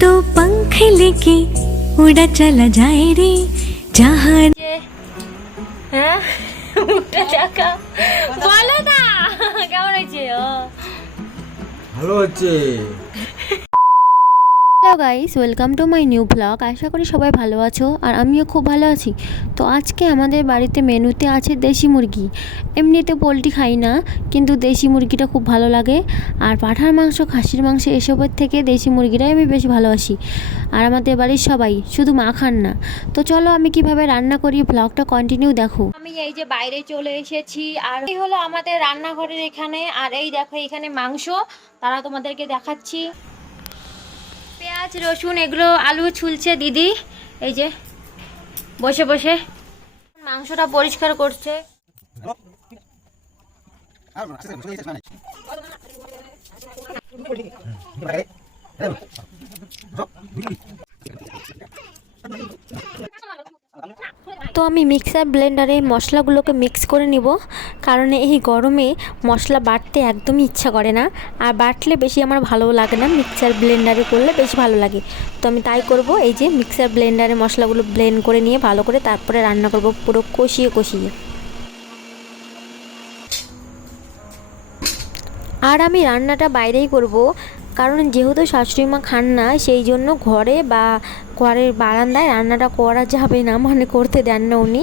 तो पंख लेके उड़ा चला जाए रे जहाँ। হ্যাঁ মুখটা দেখা বলো না কেমন হয়েছে ভালো হচ্ছে। Hello guys, welcome to my new blog. আশা করি সবাই ভালো আছো আর আমিও খুব ভালো আছি। তো আজকে আমাদের বাড়িতে মেনুতে আছে দেশি মুরগি। এমনিতে পোলট্রি খাই না, কিন্তু দেশি মুরগিটা খুব ভালো লাগে। আর পাঁঠার মাংস, খাসির মাংস এসবের থেকে দেশি মুরগিটাই আমি বেশি ভালোবাসি। আর আমাদের বাড়ির সবাই, শুধু মা খান না। তো চলো আমি কিভাবে রান্না করি ব্লগটা কন্টিনিউ দেখো। আমি এই যে বাইরে চলে এসেছি, আর এই হলো আমাদের রান্নাঘরের এখানে। আর এই দেখো এখানে মাংস, তারা তোমাদেরকে দেখাচ্ছি। পেঁয়াজ, রসুন, এগুলো আলু ছুলছে দিদি, এই যে বসে বসে মাংসটা পরিষ্কার করছে। তো আমি মিক্সার ব্লেন্ডারে মশলাগুলোকে মিক্স করে নিব, কারণ এই গরমে মশলা বাটতে একদমই ইচ্ছা করে না। আর বাটলে বেশি আমার ভালো লাগে না, মিক্সার ব্লেন্ডারে করলে বেশি ভালো লাগে। তো আমি তাই করব, এই যে মিক্সার ব্লেন্ডারে মশলাগুলো ব্লেন্ড করে নিয়ে ভালো করে তারপরে রান্না করব, পুরো কষিয়ে কষিয়ে। আর আমি রান্নাটা বাইরেই করব, কারণ যেহেতু শাশুড়ি মা খান না, সেই জন্য ঘরে বা ঘরের বারান্দায় রান্নাটা করা যাবে না, মানে করতে দেন না উনি।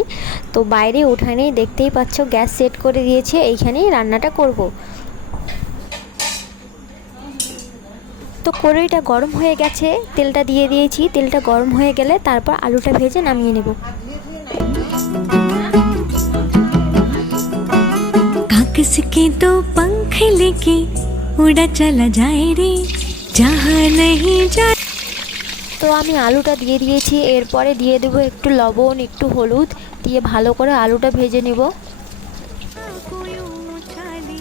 তো বাইরে উঠানেই দেখতেই পাচ্ছ গ্যাস সেট করে দিয়েছে, এইখানেই রান্নাটা করব। তো কড়াইটা গরম হয়ে গেছে, তেলটা দিয়ে দিয়েছি। তেলটা গরম হয়ে গেলে তারপর আলুটা ভেজে নামিয়ে নেব। कागज के तो पंख लेके उड़ा चला जाए रे जहाँ नहीं जा। তো আমি আলুটা দিয়ে দিয়েছি, এরপরে দিয়ে দেবো একটু লবণ, একটু হলুদ দিয়ে ভালো করে আলুটা ভেজে নিব। कोई उछाले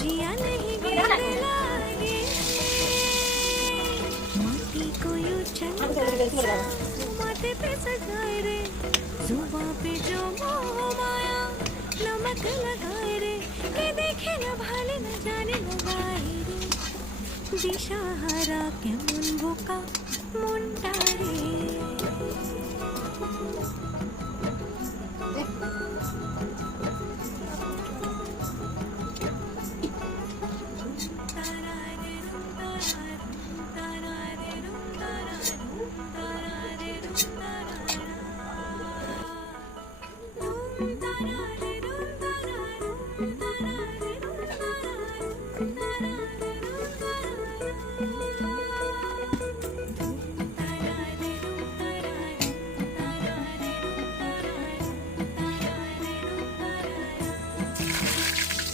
जिया नहीं गिरने लागे माटी कोई उछल माथे पे सजाए रे जुबां पे जो मोह माया नमक लगाए रे के देखे न भाले न जाने लगाए रे दिशाहारा केमन बोका मुंडा रे।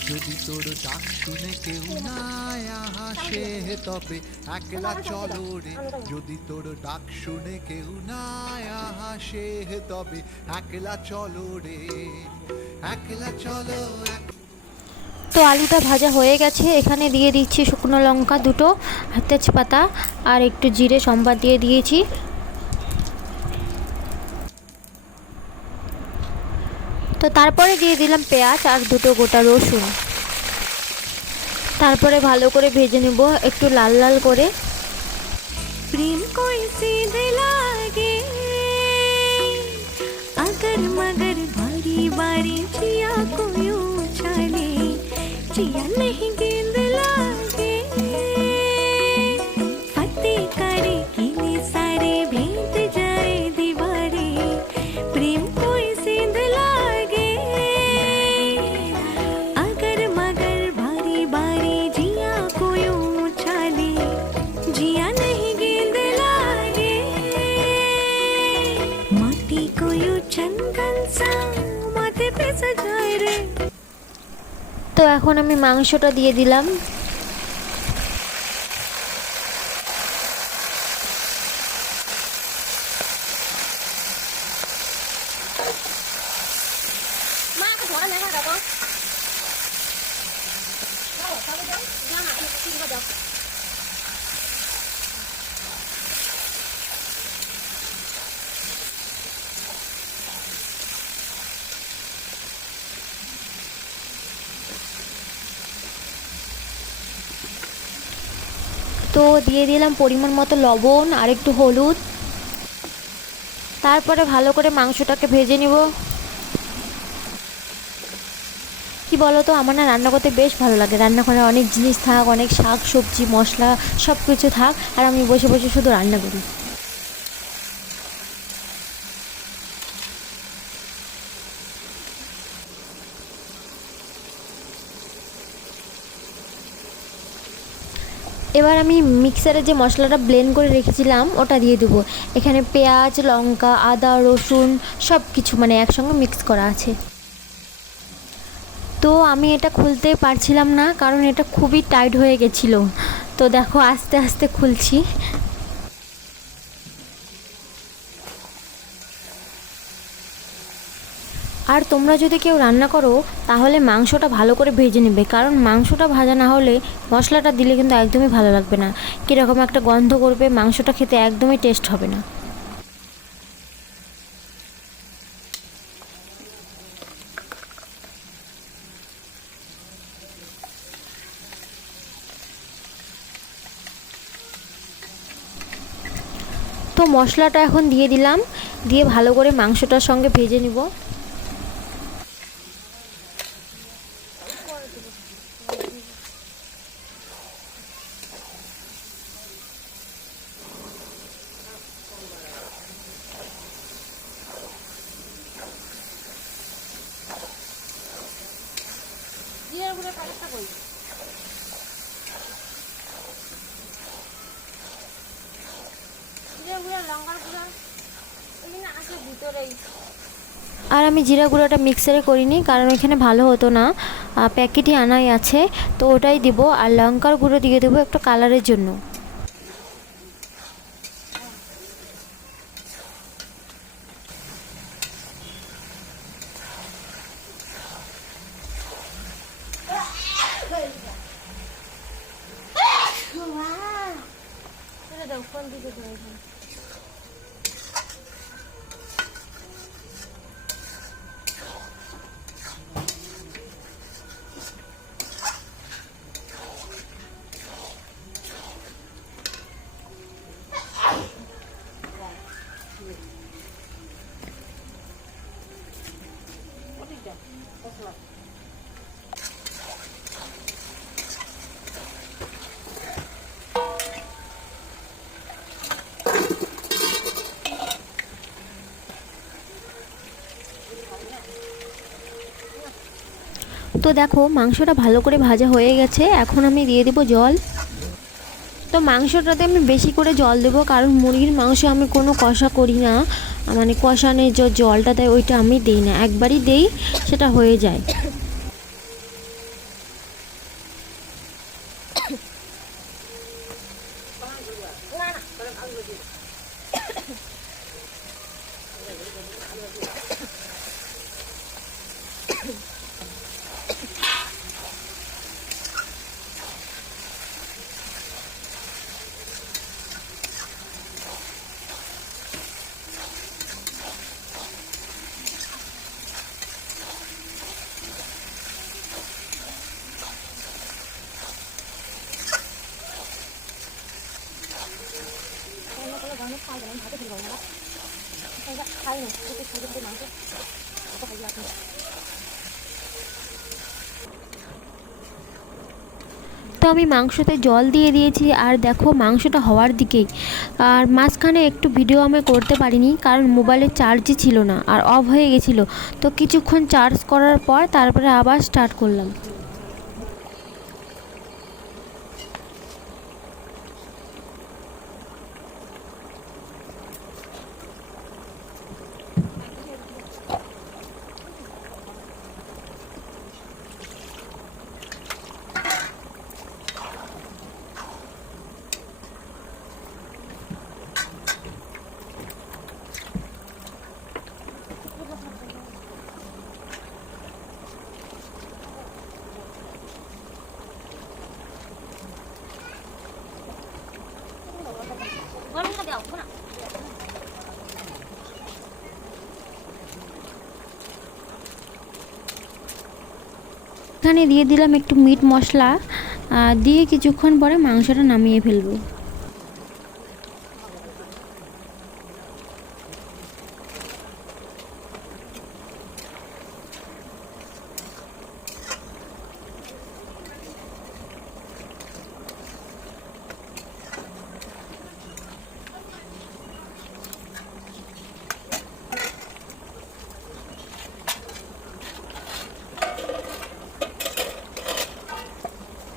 যদি তোর ডাক শুনে কেউ না হাসে তবে একলা চলো রে। যদি তোর ডাক শুনে কেউ না হাসে তবে একলা চলো রে, একলা চলো। তো আলুটা ভাজা হয়ে গেছে, এখানে দিয়ে দিচ্ছি শুকনো লঙ্কা দুটো, তেজপাতা আর একটু জিরে সম্বাদ দিয়ে দিয়েছি। তো তারপরে দিয়ে দিলাম পেঁয়াজ আর দুটো গোটা রসুন। তারপরে ভালো করে ভেজে নেব একটু লাল লাল করে। प्रेम कोई सीधे लागे अगर मगर बारी बारी जिया कोई उछाले जिया नहीं गेंद लागे फतेह करे किले सारे भेद जाए दीवारे प्रेम कोई सीध लागे अगर मगर बारी बारी जिया कोई उछाले जिया नहीं गेंद लागे माटी कोई चंदन सा माथे पे सजाए रे। তো এখন আমি মাংসটা দিয়ে দিলাম। তো তো দিয়ে দিলাম পরিমাণ মতো লবণ আর একটু হলুদ। তারপরে ভালো করে মাংসটাকে ভেজে নিব। কি বলো তো, আমার না রান্না করতে বেশ ভালো লাগে। রান্নাঘরে অনেক জিনিস থাক, অনেক শাক সবজি মশলা সব কিছু থাক, আর আমি বসে বসে শুধু রান্না করি। এবার আমি মিক্সারে যে মশলাটা ব্লেন্ড করে রেখেছিলাম ওটা দিয়ে দেবো। এখানে পেঁয়াজ, লঙ্কা, আদা, রসুন সব কিছু মানে একসঙ্গে মিক্স করা আছে। তো আমি এটা খুলতে পারছিলাম না, কারণ এটা খুবই টাইট হয়ে গেছিলো। তো দেখো আস্তে আস্তে খুলছি। আর তোমরা যদি কেউ রান্না করো তাহলে মাংসটা ভালো করে ভেজে নেবে, কারণ মাংসটা ভাজা না হলে মশলাটা দিলে কিন্তু একদমই ভালো লাগবে না, কীরকম একটা গন্ধ করবে, মাংসটা খেতে একদমই টেস্ট হবে না। তো মশলাটা এখন দিয়ে দিলাম, দিয়ে ভালো করে মাংসটার সঙ্গে ভেজে নিব। আর আমি জিরা গুঁড়োটা মিক্সারে করিনি, কারণ এখানে ভালো হতো না, প্যাকেটই আনাই আছে, তো ওটাই দিব। আর লঙ্কার গুঁড়ো দিয়ে দেবো একটু কালারের জন্য। তো দেখো মাংসটা ভালো করে ভাজা হয়ে গেছে, এখন আমি দিয়ে দেবো জল। তো মাংসটাতে আমি বেশি করে জল দেবো, কারণ মুরগির মাংস আমি কোনো কষা করি না, মানে কষানে যে জলটা দেয় ওইটা আমি দিই না, একবারই দেই, সেটা হয়ে যায়। তো আমি মাংসতে জল দিয়ে দিয়েছি, আর দেখো মাংসটা হওয়ার দিকেই। আর মাঝখানে একটু ভিডিও আমি করতে পারিনি, কারণ মোবাইলে চার্জই ছিল না আর অফ হয়ে গেছিলো। তো কিছুক্ষণ চার্জ করার পর তারপরে আবার স্টার্ট করলাম। এখানে দিয়ে দিলাম একটু মিট মশলা, আর দিয়ে কিছুক্ষণ পরে মাংসটা নামিয়ে ফেলবো।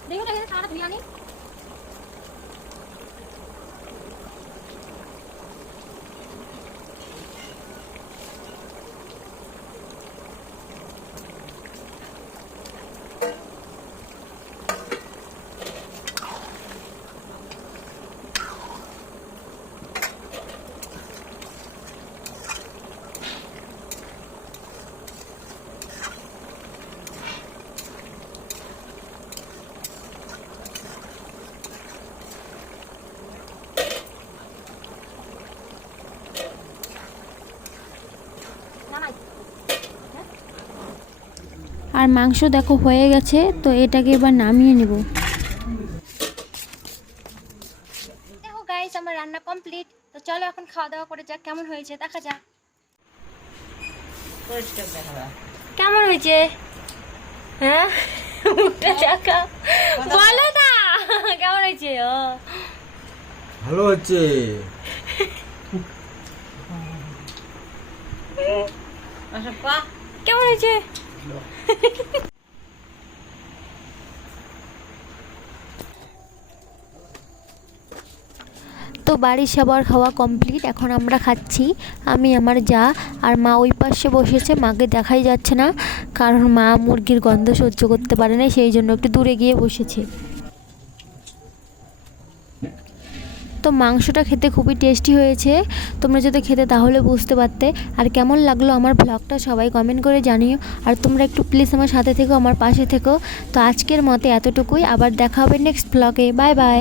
দেখো না এখানে ধুয়ে আনি। আর মাংস দেখো হয়ে গেছে, তো এটাকে এবার নামিয়ে নেব। দেখো গাইস আমার রান্না কমপ্লিট। তো চলো এখন খাওয়া দাওয়া করে যাক, কেমন হয়েছে দেখা যাক। কেমন হয়েছে? হ্যাঁ মুখটা দেখা বলো না কেমন হয়েছে? ও ভালো হচ্ছে। কেমন হয়েছে? তো বাড়ির সবার খাওয়া কমপ্লিট, এখন আমরা খাচ্ছি। আমি, আমার যা আর মা ওই পাশে বসেছে। মাকে দেখাই যাচ্ছে না, কারণ মা মুরগির গন্ধ সহ্য করতে পারে না, সেই জন্য একটু দূরে গিয়ে বসেছে। তো মাংসটা খেতে খুবই টেস্টি হয়েছে। তোমরা যদি খেতে তাহলে বুঝতে পারতে। আর কেমন লাগলো আমার ব্লগটা সবাই কমেন্ট করে জানিও। আর তোমরা একটু প্লিজ আমার সাথে থেকো, আমার পাশে থেকো। তো আজকের মতো এতটুকুই, আবার দেখা হবে নেক্সট ব্লগে। Bye bye.